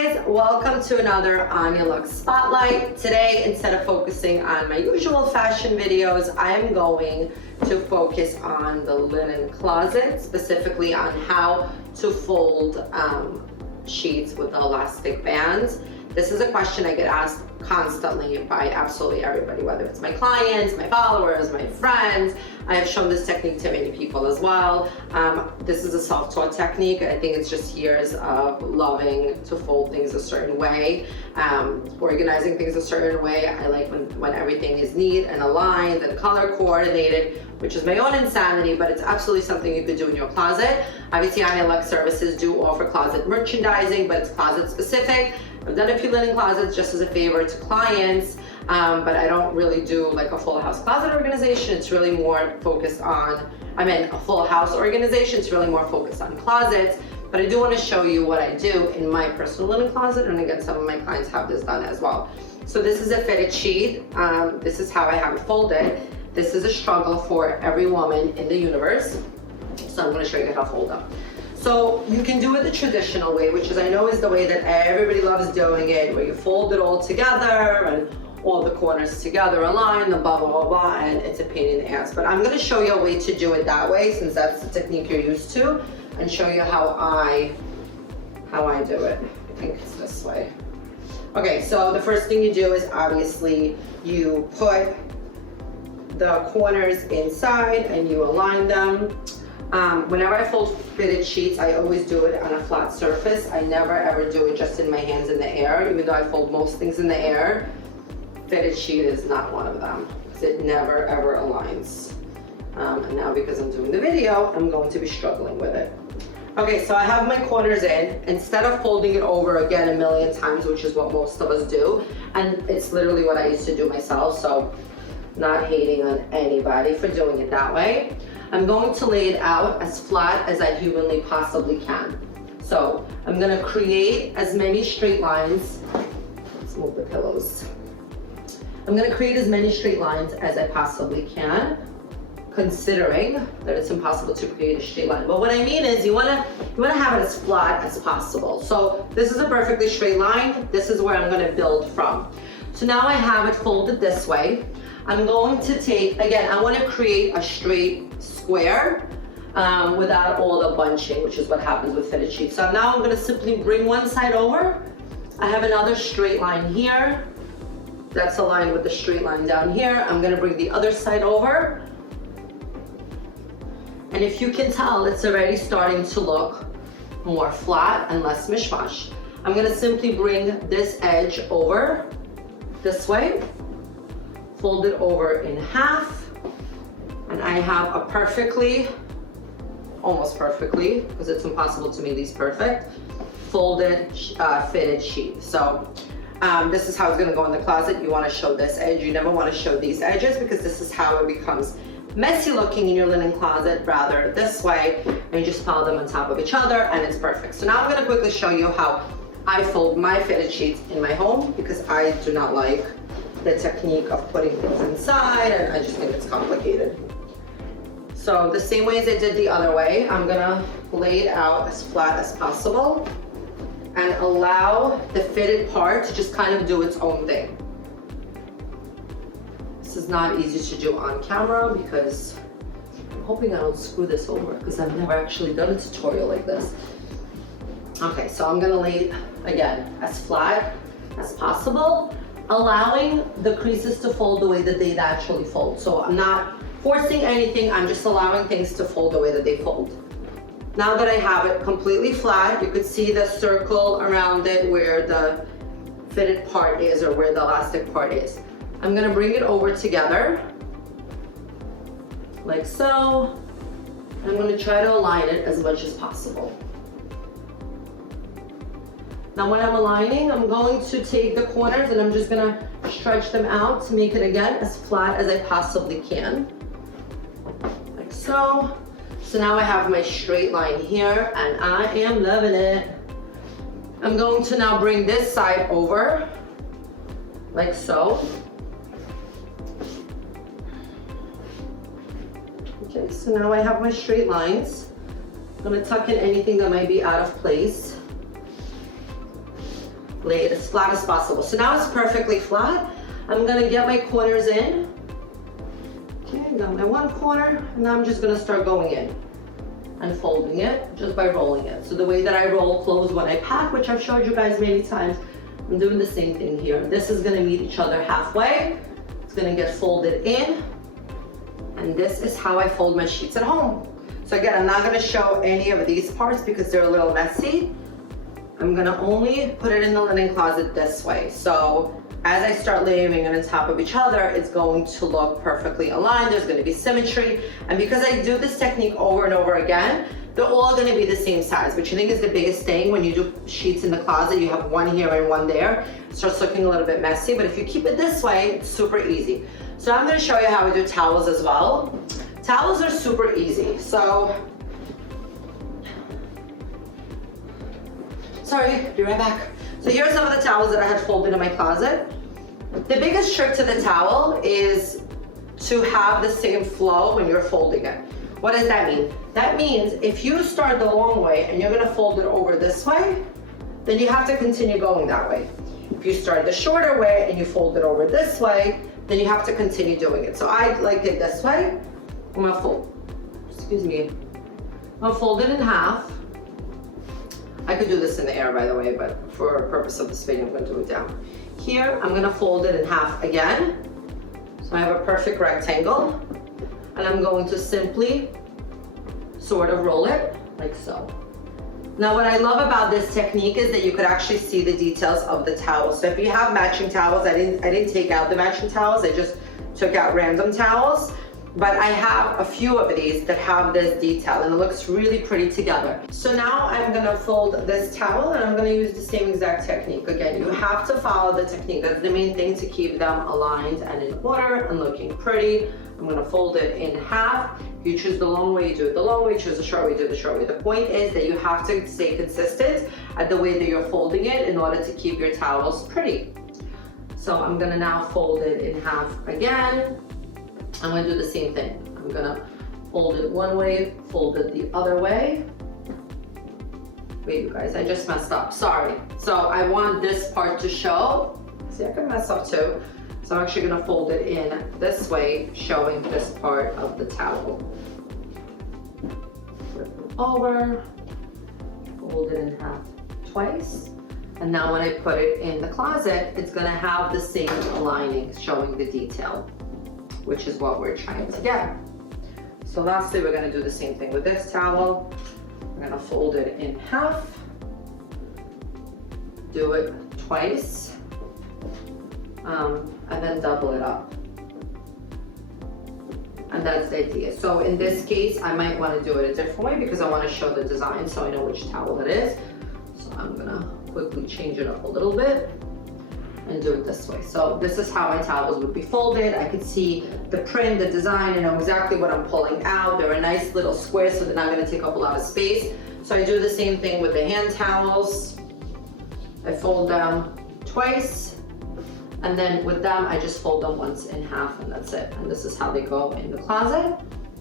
guys, welcome to another AnyaLux Spotlight. Today, instead of focusing on my usual fashion videos, I am going to focus on the linen closet, specifically on how to fold sheets with elastic bands. This is a question I get asked constantly by absolutely everybody, whether it's my clients, my followers, my friends. I have shown this technique to many people as well. This is a self-taught technique. I think it's just years of loving to fold things a certain way, organizing things a certain way. I like when everything is neat and aligned and color coordinated, which is my own insanity, but it's absolutely something you could do in your closet. Obviously, AnyaLux services do offer closet merchandising, but it's closet specific. I've done a few linen closets just as a favor to clients, but I don't really do like a full house closet organization. It's really more focused on, a full house organization. It's really more focused on closets, but I do want to show you what I do in my personal linen closet. And again, some of my clients have this done as well. So this is a fitted sheet. This is how I have it folded. This is a struggle for every woman in the universe. So I'm going to show you how to fold them. So you can do it the traditional way, which is I know is the way that everybody loves doing it, where you fold it all together and all the corners together align, the blah, blah, blah, blah, and it's a pain in the ass. But I'm gonna show you a way to do it that way, since that's the technique you're used to, and show you how I do it. I think it's this way. Okay, so the first thing you do is obviously you put the corners inside and you align them. Whenever I fold fitted sheets, I always do it on a flat surface. I never ever do it just in my hands in the air, even though I fold most things in the air. Fitted sheet is not one of them, because it never ever aligns. And now because I'm doing the video, I'm going to be struggling with it. Okay, so I have my corners in. Instead of folding it over again a million times, which is what most of us do, and it's literally what I used to do myself, so not hating on anybody for doing it that way. I'm going to lay it out as flat as I humanly possibly can. So I'm gonna create as many straight lines. Let's move the pillows. I'm gonna create as many straight lines as I possibly can, considering that it's impossible to create a straight line. But what I mean is you wanna have it as flat as possible. So this is a perfectly straight line. This is where I'm gonna build from. So now I have it folded this way. I'm going to take, again, I wanna create a straight square without all the bunching, which is what happens with fitted sheets. So now I'm gonna simply bring one side over. I have another straight line here. That's aligned with the straight line down here. I'm gonna bring the other side over. And if you can tell, it's already starting to look more flat and less mishmash. I'm gonna simply bring this edge over this way, fold it over in half, and I have a perfectly, almost perfectly, because it's impossible to make these perfect, folded fitted sheet. So this is how it's gonna go in the closet. You wanna show this edge. You never wanna show these edges, because this is how it becomes messy looking in your linen closet, rather this way, and you just pile them on top of each other and it's perfect. So now I'm gonna quickly show you how I fold my fitted sheets in my home, because I do not like the technique of putting things inside, and I just think it's complicated. So the same way as I did the other way, I'm gonna lay it out as flat as possible and allow the fitted part to just kind of do its own thing. This is not easy to do on camera, because I'm hoping I don't screw this over, because I've never actually done a tutorial like this. Okay, so I'm gonna lay it, again, as flat as possible, allowing the creases to fold the way that they naturally fold. So I'm not forcing anything, I'm just allowing things to fold the way that they fold. Now that I have it completely flat, you could see the circle around it where the fitted part is, or where the elastic part is. I'm gonna bring it over together, like so. I'm gonna try to align it as much as possible. Now when I'm aligning, I'm going to take the corners and I'm just gonna stretch them out to make it, again, as flat as I possibly can. Like so. So now I have my straight line here and I am loving it. I'm going to now bring this side over, like so. Okay, so now I have my straight lines. I'm gonna tuck in anything that might be out of place. lay it as flat as possible. So now it's perfectly flat. I'm gonna get my corners in. Okay, got my one corner, and now I'm just gonna start going in and folding it just by rolling it. So the way that I roll clothes when I pack, which I've showed you guys many times, I'm doing the same thing here. This is gonna meet each other halfway. It's gonna get folded in, and this is how I fold my sheets at home. So again, I'm not gonna show any of these parts because they're a little messy. I'm gonna only put it in the linen closet this way. So as I start layering it on top of each other, it's going to look perfectly aligned. There's gonna be symmetry. And because I do this technique over and over again, they're all gonna be the same size, which I think is the biggest thing when you do sheets in the closet. You have one here and one there. It starts looking a little bit messy, but if you keep it this way, it's super easy. So I'm gonna show you how we do towels as well. Towels are super easy. So, sorry, be right back. So here's some of the towels that I had folded in my closet. The biggest trick to the towel is to have the same flow when you're folding it. What does that mean? That means if you start the long way and you're gonna fold it over this way, then you have to continue going that way. If you start the shorter way and you fold it over this way, then you have to continue doing it. So I like it this way. I'm gonna fold, I'm gonna fold it in half. I could do this in the air, by the way, but for purpose of this video, I'm gonna do it down. Here, I'm gonna fold it in half again. So I have a perfect rectangle, and I'm going to simply sort of roll it like so. Now, what I love about this technique is that you could actually see the details of the towel. So if you have matching towels, I didn't take out the matching towels, I just took out random towels. But I have a few of these that have this detail, and it looks really pretty together. So now I'm gonna fold this towel, and I'm gonna use the same exact technique. Again, you have to follow the technique. That's the main thing, to keep them aligned and in order and looking pretty. I'm gonna fold it in half. If you choose the long way, you do it the long way. Choose the short way, do it the short way. The point is that you have to stay consistent at the way that you're folding it in order to keep your towels pretty. So I'm gonna now fold it in half again. I'm gonna do the same thing. I'm gonna fold it one way, fold it the other way. Wait, you guys, I just messed up, sorry. So I want this part to show. See, I could mess up too. So I'm actually gonna fold it in this way, showing this part of the towel. Flip it over, fold it in half twice. And now when I put it in the closet, it's gonna have the same aligning, showing the detail, which is what we're trying to get. So lastly, we're gonna do the same thing with this towel. I'm gonna fold it in half, do it twice, and then double it up. And that's the idea. So in this case, I might wanna do it a different way because I wanna show the design so I know which towel it is. So I'm gonna quickly change it up a little bit and do it this way. So this is how my towels would be folded. I can see the print, the design, I know exactly what I'm pulling out. They're a nice little square, so they're not gonna take up a lot of space. So I do the same thing with the hand towels. I fold them twice, and then with them, I just fold them once in half, and that's it. And this is how they go in the closet.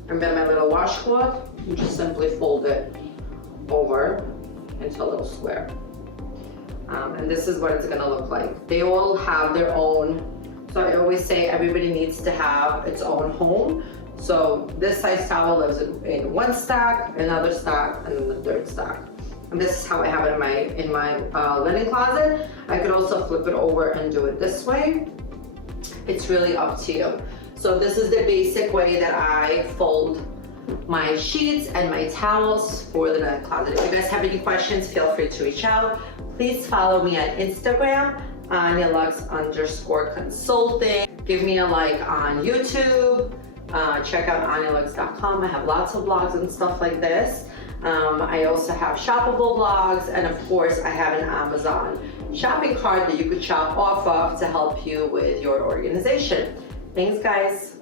And then my little washcloth, you just simply fold it over into a little square. And this is what it's gonna look like. They all have their own, so I always say everybody needs to have its own home. So this size towel lives in one stack, another stack, and then the third stack. And this is how I have it in my linen closet. I could also flip it over and do it this way. It's really up to you. So this is the basic way that I fold my sheets and my towels for the linen closet. If you guys have any questions, feel free to reach out. Please follow me on Instagram, AnyaLux_consulting. Give me a like on YouTube. Check out AnyaLux.com. I have lots of blogs and stuff like this. I also have shoppable blogs, and of course I have an Amazon shopping cart that you could shop off of to help you with your organization. Thanks, guys.